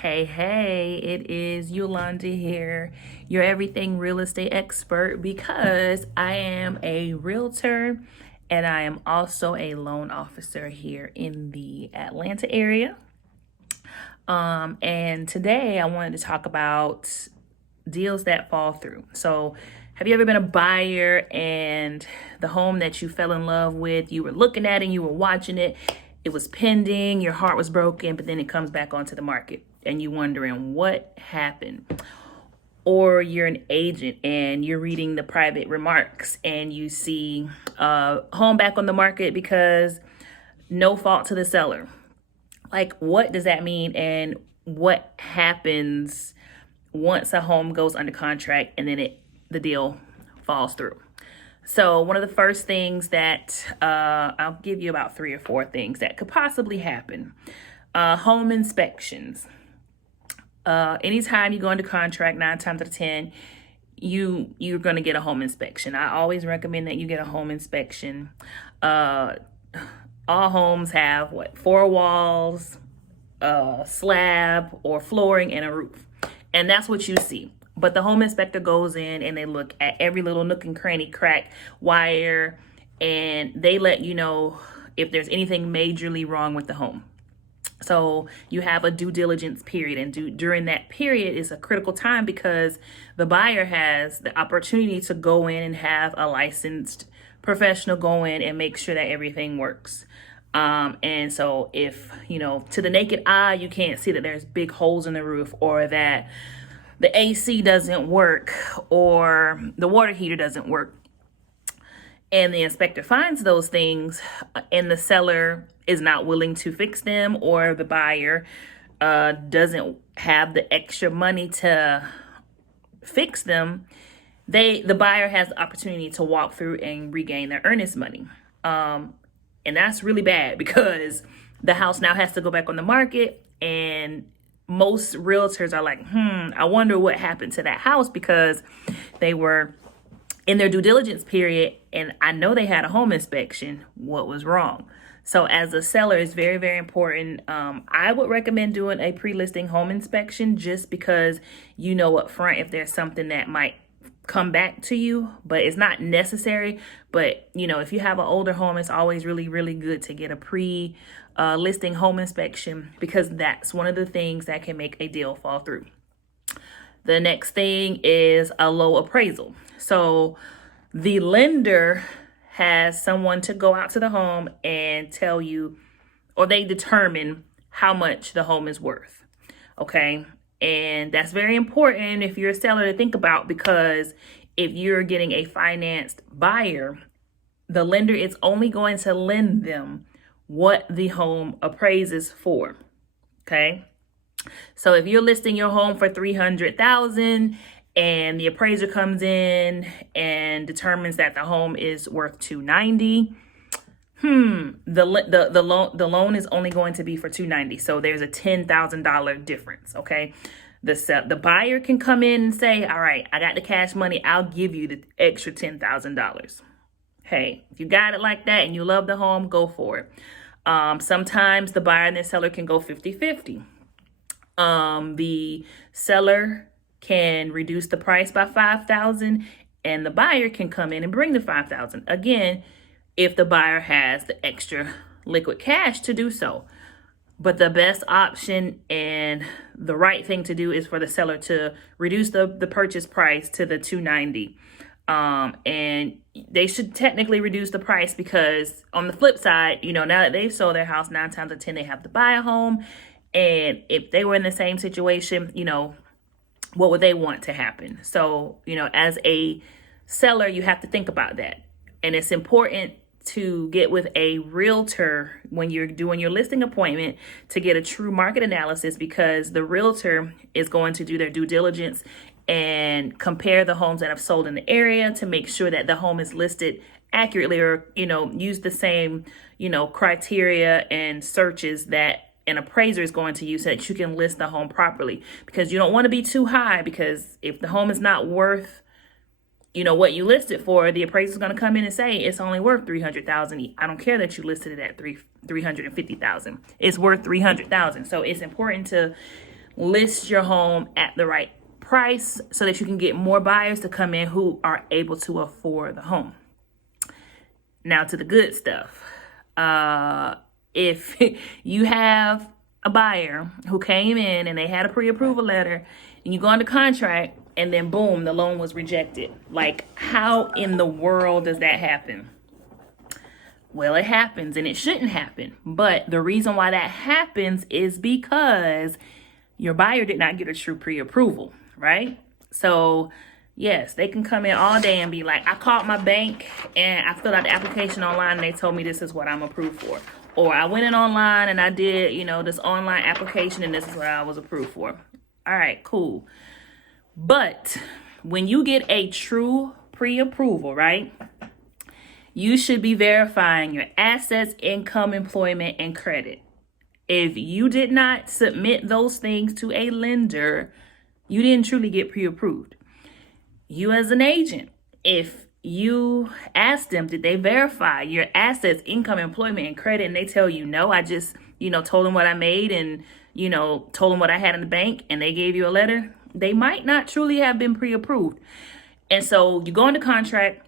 Hey, it is Yolanda here, your everything real estate expert, because I am a realtor and I am also a loan officer here in the Atlanta area. And today I wanted to talk about deals that fall through. So, have you ever been a buyer and the home that you fell in love with, you were looking at it, you were watching it, it was pending, your heart was broken, but then it comes back onto the market and you wondering what happened? Or you're an agent and you're reading the private remarks and you see home back on the market because no fault to the seller. Like, what does that mean? And what happens once a home goes under contract and then the deal falls through? So one of the first things that I'll give you about 3 or 4 things that could possibly happen. Home inspections. Anytime you go under contract, 9 times out of 10, you're going to get a home inspection. I always recommend that you get a home inspection. All homes have 4 walls, a slab or flooring, and a roof. And that's what you see. But the home inspector goes in and they look at every little nook and cranny, crack, wire, and they let you know if there's anything majorly wrong with the home. So you have a due diligence period, and during that period is a critical time because the buyer has the opportunity to go in and have a licensed professional go in and make sure that everything works. And so if, to the naked eye, you can't see that there's big holes in the roof, or that the AC doesn't work, or the water heater doesn't work, and the inspector finds those things and the seller is not willing to fix them, or the buyer doesn't have the extra money to fix them, the buyer has the opportunity to walk through and regain their earnest money. And that's really bad because the house now has to go back on the market, and most realtors are like, I wonder what happened to that house, because they were in their due diligence period and I know they had a home inspection. What was wrong? So as a seller, it's very, very important. I would recommend doing a pre-listing home inspection, just because you know up front if there's something that might come back to you, but it's not necessary. But if you have an older home, it's always really, really good to get a pre-listing home inspection, because that's one of the things that can make a deal fall through. The next thing is a low appraisal. So the lender has someone to go out to the home and tell you, or they determine how much the home is worth. Okay. And that's very important if you're a seller to think about, because if you're getting a financed buyer, the lender is only going to lend them what the home appraises for. Okay. So if you're listing your home for $300,000 and the appraiser comes in and determines that the home is worth $290,000, the loan is only going to be for $290,000. So there's a $10,000 difference. Okay. The buyer can come in and say, all right, I got the cash money, I'll give you the extra $10,000. Hey, if you got it like that and you love the home, go for it. Sometimes the buyer and the seller can go 50-50. The seller can reduce the price by $5,000 and the buyer can come in and bring the $5,000. Again, if the buyer has the extra liquid cash to do so. But the best option and the right thing to do is for the seller to reduce the purchase price to the $290,000. And they should technically reduce the price, because on the flip side, now that they've sold their house, 9 times out of 10, they have to buy a home. And if they were in the same situation, what would they want to happen? So, as a seller, you have to think about that. And it's important to get with a realtor when you're doing your listing appointment to get a true market analysis, because the realtor is going to do their due diligence and compare the homes that have sold in the area to make sure that the home is listed accurately, or, use the same, criteria and searches that an appraiser is going to use, so that you can list the home properly, because you don't want to be too high, because if the home is not worth, what you listed for, the appraiser is going to come in and say it's only worth $300,000. I don't care that you listed it at $350,000. It's worth $300,000. So it's important to list your home at the right price so that you can get more buyers to come in who are able to afford the home. Now to the good stuff. If you have a buyer who came in and they had a pre-approval letter and you go under contract and then boom, the loan was rejected. Like, how in the world does that happen? Well, it happens, and it shouldn't happen. But the reason why that happens is because your buyer did not get a true pre-approval, right? So yes, they can come in all day and be like, I called my bank and I filled out the application online and they told me this is what I'm approved for. Or I went in online and I did, this online application and this is what I was approved for. All right, cool. But when you get a true pre-approval, right, you should be verifying your assets, income, employment, and credit. If you did not submit those things to a lender, you didn't truly get pre-approved. You as an agent, if you ask them, did they verify your assets, income, employment, and credit, and they tell you no, I just, told them what I made and, told them what I had in the bank, and they gave you a letter, they might not truly have been pre-approved. And so you go into contract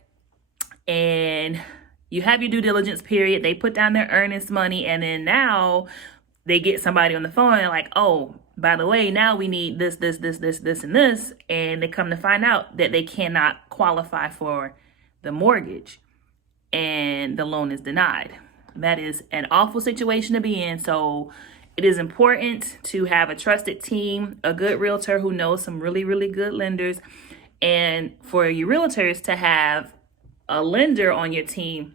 and you have your due diligence period. They put down their earnest money, and then now they get somebody on the phone and like, oh, by the way, now we need this, and this. And they come to find out that they cannot qualify for the mortgage and the loan is denied. That is an awful situation to be in. So it is important to have a trusted team, a good realtor who knows some really, really good lenders. And for your realtors to have a lender on your team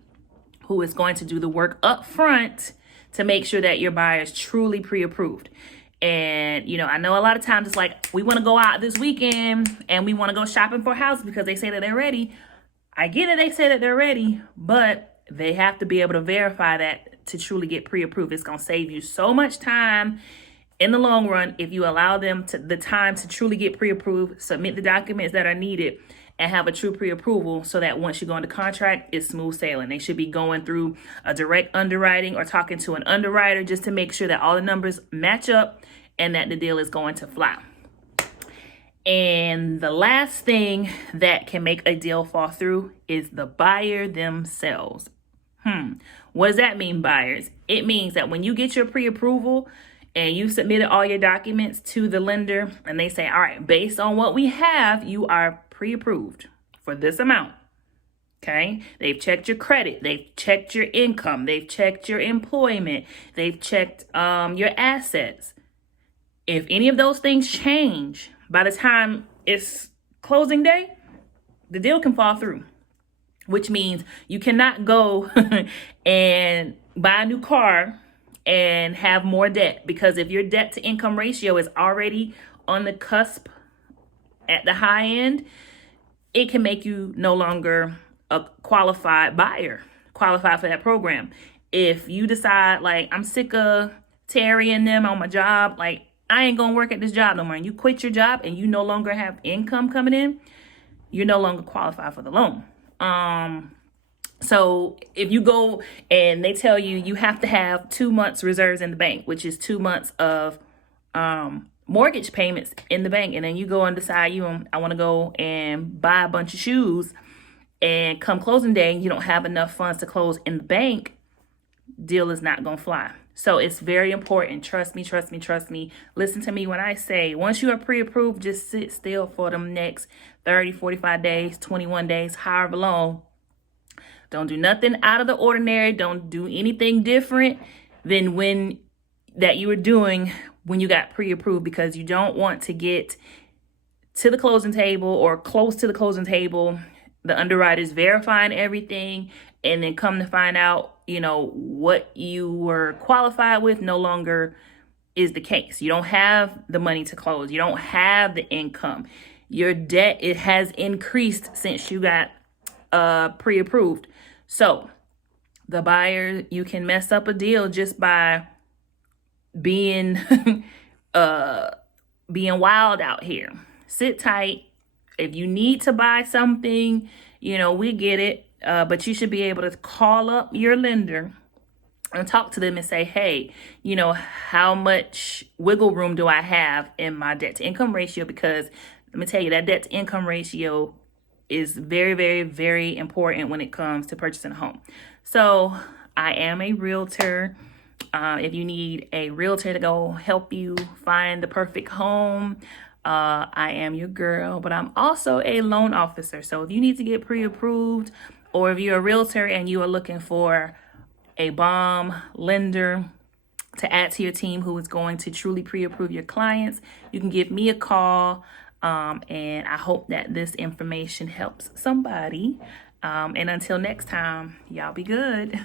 who is going to do the work up front to make sure that your buyer is truly pre-approved. And, I know a lot of times it's like, we want to go out this weekend and we want to go shopping for a house because they say that they're ready. I get it. They say that they're ready, but they have to be able to verify that to truly get pre-approved. It's going to save you so much time in the long run if you allow them the time to truly get pre-approved, submit the documents that are needed, and have a true pre-approval so that once you go into contract, it's smooth sailing. They should be going through a direct underwriting or talking to an underwriter just to make sure that all the numbers match up and that the deal is going to fly. And the last thing that can make a deal fall through is the buyer themselves. What does that mean, buyers? It means that when you get your pre-approval and you submitted all your documents to the lender and they say, all right, based on what we have, you are pre-approved for this amount. Okay. They've checked your credit. They've checked your income. They've checked your employment. They've checked your assets. If any of those things change by the time it's closing day, the deal can fall through, which means you cannot go and buy a new car and have more debt, because if your debt to income ratio is already on the cusp at the high end, it can make you no longer a qualified buyer, qualified for that program. If you decide, like, I'm sick of Terry and them on my job, like, I ain't gonna work at this job no more, and you quit your job and you no longer have income coming in, you're no longer qualified for the loan. So if you go and they tell you you have to have 2 months reserves in the bank, which is 2 months of mortgage payments in the bank, and then you go and decide I want to go and buy a bunch of shoes, and come closing day you don't have enough funds to close in the bank, deal is not going to fly. So it's very important. Trust me. Listen to me when I say, once you are pre-approved, just sit still for them next 30, 45 days, 21 days, however long. Don't do nothing out of the ordinary. Don't do anything different than that you were doing when you got pre-approved, because you don't want to get to the closing table or close to the closing table, the underwriter's verifying everything, and then come to find out, what you were qualified with no longer is the case. You don't have the money to close. You don't have the income. Your debt, it has increased since you got pre-approved. So the buyer, you can mess up a deal just by being wild out here. Sit tight. If you need to buy something, we get it. But you should be able to call up your lender and talk to them and say, hey, you know, how much wiggle room do I have in my debt to income ratio? Because let me tell you, that debt to income ratio is very, very, very important when it comes to purchasing a home. So I am a realtor. If you need a realtor to go help you find the perfect home, I am your girl. But I'm also a loan officer. So if you need to get pre-approved, or if you're a realtor and you are looking for a bomb lender to add to your team who is going to truly pre-approve your clients, you can give me a call. And I hope that this information helps somebody. And until next time, y'all be good.